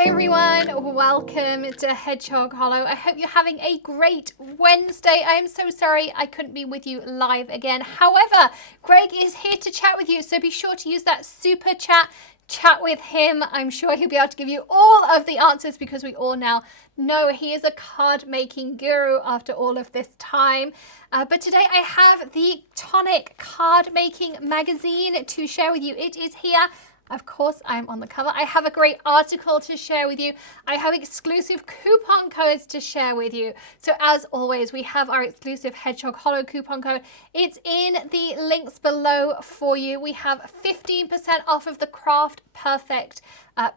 Hi everyone, welcome to Hedgehog Hollow. I hope you're having a great Wednesday. I am so sorry I couldn't be with you live again. However, Greg is here to chat with you, so be sure to use that super chat with him. I'm sure he'll be able to give you all of the answers because we all now know he is a card making guru after all of this time. But today I have the Tonic Cardmaking magazine to share with you. It is here. Of course, I'm on the cover. I have a great article to share with you. I have exclusive coupon codes to share with you. So as always, we have our exclusive Hedgehog Hollow coupon code. It's in the links below for you. We have 15% off of the Craft Perfect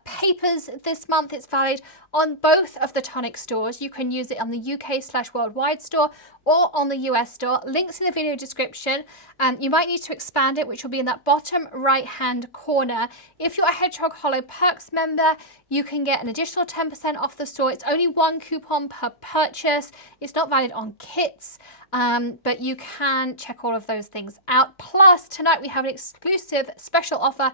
papers this month. It's valid on both of the Tonic stores. You can use it on the UK/worldwide store or on the US store. Links in the video description. You might need to expand it, which will be in that bottom right hand corner. If you're a Hedgehog Hollow Perks member, you can get an additional 10% off the store. It's only one coupon per purchase. It's not valid on kits, but you can check all of those things out. Plus, tonight we have an exclusive special offer,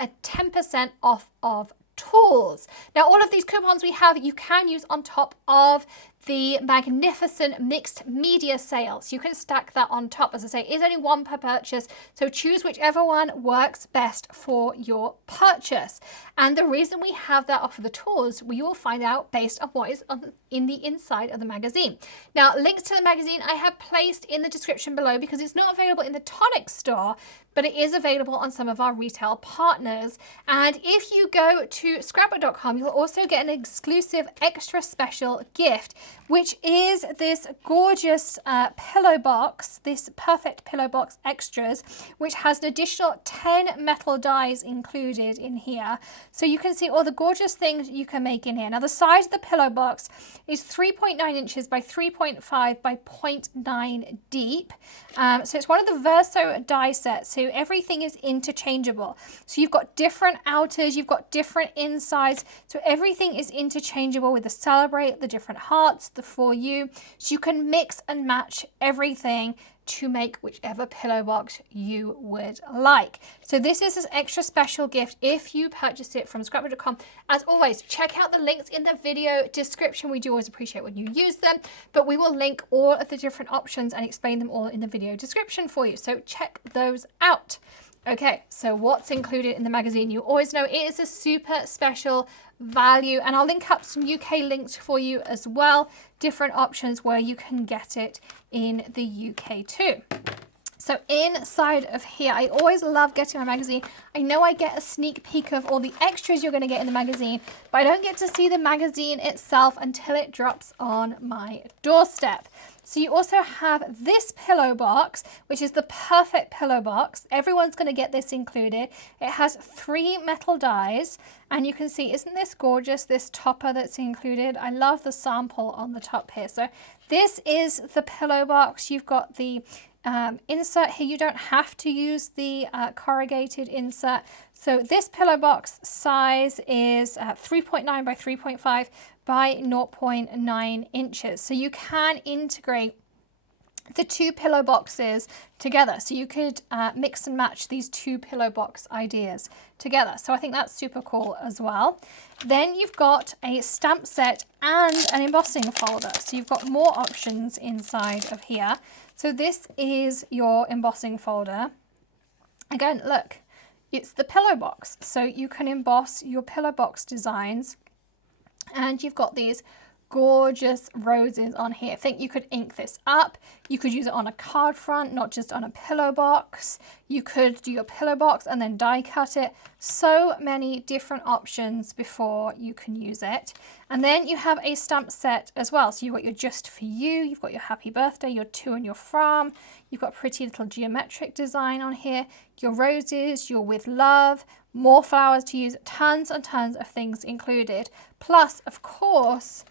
a 10% off of tools. Now, all of these coupons we have, you can use on top of the magnificent mixed media sales. You can stack that on top. As I say, it is only one per purchase, so choose whichever one works best for your purchase. And the reason we have that offer the tools, we will find out based on what is in the inside of the magazine. Now, links to the magazine I have placed in the description below because it's not available in the Tonic store, but it is available on some of our retail partners. And if you go to scrapbook.com, you'll also get an exclusive extra special gift, which is this gorgeous pillow box, this perfect pillow box extras, which has an additional 10 metal dies included in here. So you can see all the gorgeous things you can make in here. Now, the size of the pillow box is 3.9 inches by 3.5 by 0.9 deep. So it's one of the Verso die sets. So everything is interchangeable. So you've got different outers, you've got different insides. So everything is interchangeable with the Celebrate, the different hearts, the For You. So you can mix and match everything to make whichever pillow box you would like. So this is an extra special gift if you purchase it from scrapbook.com. As always, check out the links in the video description. We do always appreciate when you use them, but we will link all of the different options and explain them all in the video description for you. So check those out. Okay, so what's included in the magazine? You always know it is a super special value, and I'll link up some UK links for you as well, different options where you can get it in the UK too. So inside of here, I always love getting my magazine. I know I get a sneak peek of all the extras you're going to get in the magazine, but I don't get to see the magazine itself until it drops on my doorstep. So you also have this pillow box, which is the perfect pillow box. Everyone's going to get this included. It has 3 metal dies, and you can see, isn't this gorgeous, this topper that's included? I love the sample on the top here. So this is the pillow box. You've got the insert here. You don't have to use the corrugated insert. So this pillow box size is 3.9 by 3.5 by 0.9 inches. So you can integrate the 2 pillow boxes together. So you could mix and match these 2 pillow box ideas together. So I think that's super cool as well. Then you've got a stamp set and an embossing folder. So you've got more options inside of here. So this is your embossing folder. Again, look, it's the pillow box. So you can emboss your pillow box designs, and you've got these gorgeous roses on here. I think you could ink this up. You could use it on a card front, not just on a pillow box. You could do your pillow box and then die cut it. So many different options before you can use it. And then you have a stamp set as well. So you've got your Just For You, you've got your Happy Birthday, your To and your From. You've got a pretty little geometric design on here. Your roses, your With Love, more flowers to use, tons and tons of things included. Plus, of course,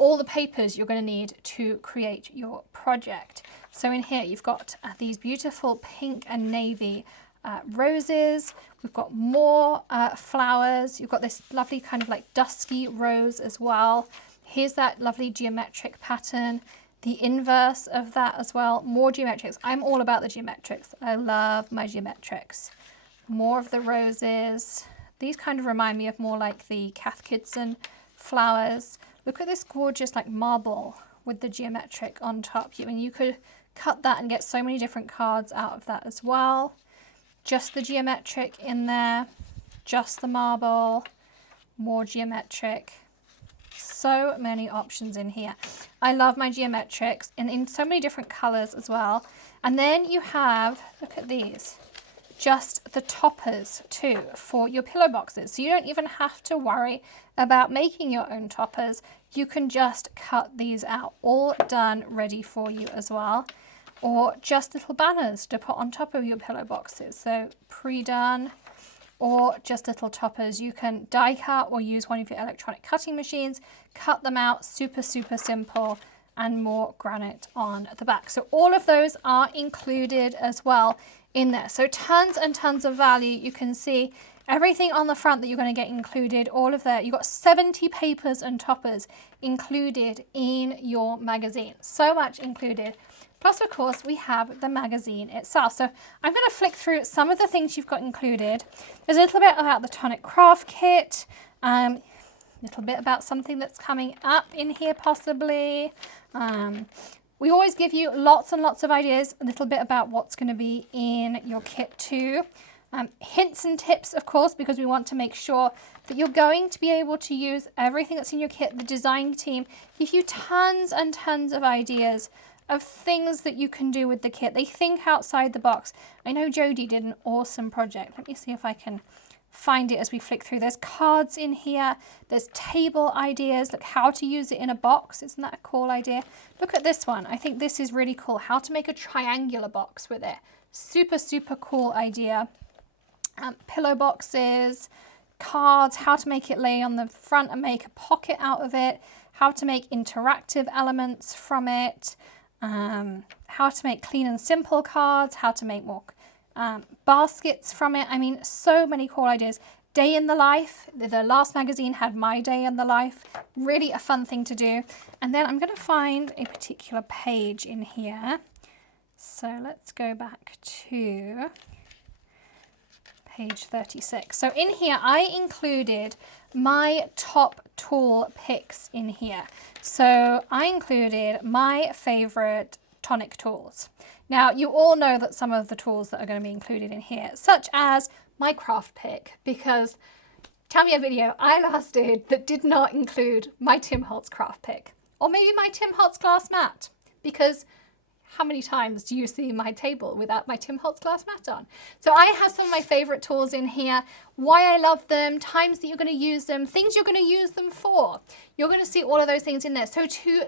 all the papers you're going to need to create your project. So in here you've got these beautiful pink and navy roses. We've got more flowers. You've got this lovely kind of like dusky rose as well. Here's that lovely geometric pattern. The inverse of that as well. More geometrics. I'm all about the geometrics. I love my geometrics. More of the roses. These kind of remind me of more like the Cath Kidston flowers. Look at this gorgeous like marble with the geometric on top. I mean, you could cut that and get so many different cards out of that as well. Just the geometric in there, just the marble, more geometric. So many options in here. I love my geometrics and in so many different colors as well. And then you have, look at these, just the toppers too for your pillow boxes. So you don't even have to worry about making your own toppers. You can just cut these out, all done, ready for you as well. Or just little banners to put on top of your pillow boxes. So pre-done, or just little toppers. You can die cut or use one of your electronic cutting machines, cut them out, super, super simple, and more granite on the back. So all of those are included as well in there. So tons and tons of value. You can see everything on the front that you're going to get included, all of that. You've got 70 papers and toppers included in your magazine. So much included. Plus, of course, we have the magazine itself. So I'm going to flick through some of the things you've got included. There's a little bit about the Tonic Craft Kit, a little bit about something that's coming up in here possibly. We always give you lots and lots of ideas, a little bit about what's going to be in your kit too. Hints and tips, of course, because we want to make sure that you're going to be able to use everything that's in your kit. The design team give you tons and tons of ideas of things that you can do with the kit. They think outside the box. I know Jody did an awesome project. Let me see if I can find it as we flick through. There's cards in here. There's table ideas. Look, how to use it in a box. Isn't that a cool idea? Look at this one. I think this is really cool. How to make a triangular box with it. Super, super cool idea. Pillow boxes, cards, how to make it lay on the front and make a pocket out of it. How to make interactive elements from it. How to make clean and simple cards, how to make more baskets from it. I mean, so many cool ideas. Day in the life. The last magazine had my day in the life. Really a fun thing to do. And then I'm going to find a particular page in here. So let's go back to page 36. So in here, I included my top tool picks in here. So I included my favorite tonic tools. Now, you all know that some of the tools that are going to be included in here, such as my craft pick, because tell me a video I last did that did not include my Tim Holtz craft pick, or maybe my Tim Holtz glass mat, because how many times do you see my table without my Tim Holtz glass mat on? So I have some of my favorite tools in here, why I love them, times that you're going to use them, things you're going to use them for. You're going to see all of those things in there. So to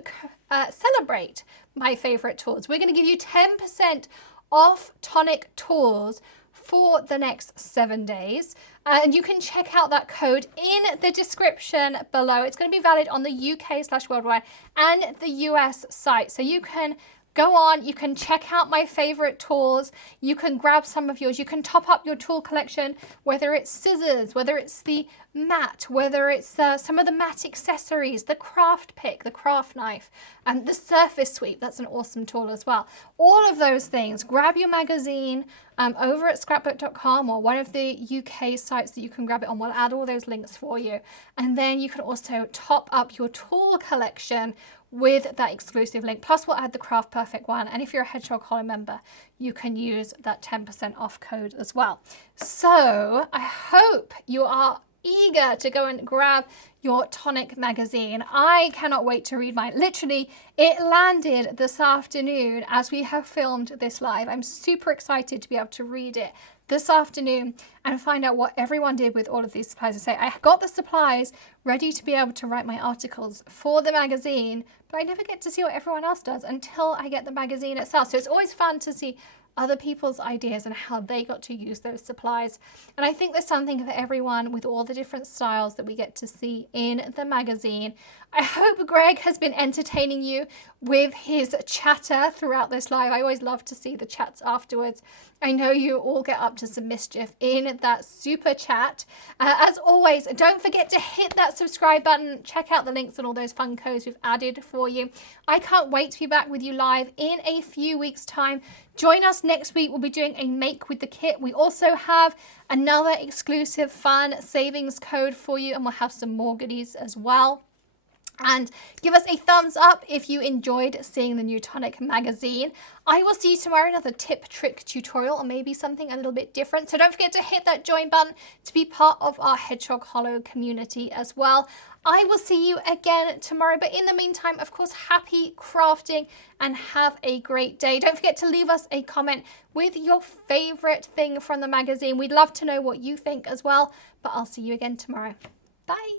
celebrate my favorite tools, we're going to give you 10% off Tonic tools for the next 7 days. And you can check out that code in the description below. It's going to be valid on the UK/worldwide and the US site. So you can go on, you can check out my favorite tools, you can grab some of yours, you can top up your tool collection, whether it's scissors, whether it's the mat, whether it's some of the mat accessories, the craft pick, the craft knife, and the surface sweep. That's an awesome tool as well. All of those things, grab your magazine over at scrapbook.com or one of the UK sites that you can grab it on. We'll add all those links for you. And then you can also top up your tool collection with that exclusive link. Plus we'll add the Craft Perfect one. And if you're a Hedgehog Hollow member, you can use that 10% off code as well. So I hope you are eager to go and grab your Tonic magazine. I cannot wait to read mine. Literally, it landed this afternoon as we have filmed this live. I'm super excited to be able to read it this afternoon and find out what everyone did with all of these supplies. I say I got the supplies ready to be able to write my articles for the magazine, but I never get to see what everyone else does until I get the magazine itself. So it's always fun to see other people's ideas and how they got to use those supplies. And I think there's something for everyone with all the different styles that we get to see in the magazine. I hope Greg has been entertaining you with his chatter throughout this live. I always love to see the chats afterwards. I know you all get up to some mischief in that super chat. As always, don't forget to hit that subscribe button. Check out the links and all those fun codes we've added for you. I can't wait to be back with you live in a few weeks' time Join us next week. We'll be doing a make with the kit. We also have another exclusive fun savings code for you, and we'll have some more goodies as well. And give us a thumbs up if you enjoyed seeing the new Tonic magazine. I will see you tomorrow, another tip, trick, tutorial, or maybe something a little bit different. So don't forget to hit that join button to be part of our Hedgehog Hollow community as well. I will see you again tomorrow. But in the meantime, of course, happy crafting and have a great day. Don't forget to leave us a comment with your favorite thing from the magazine. We'd love to know what you think as well. But I'll see you again tomorrow. Bye.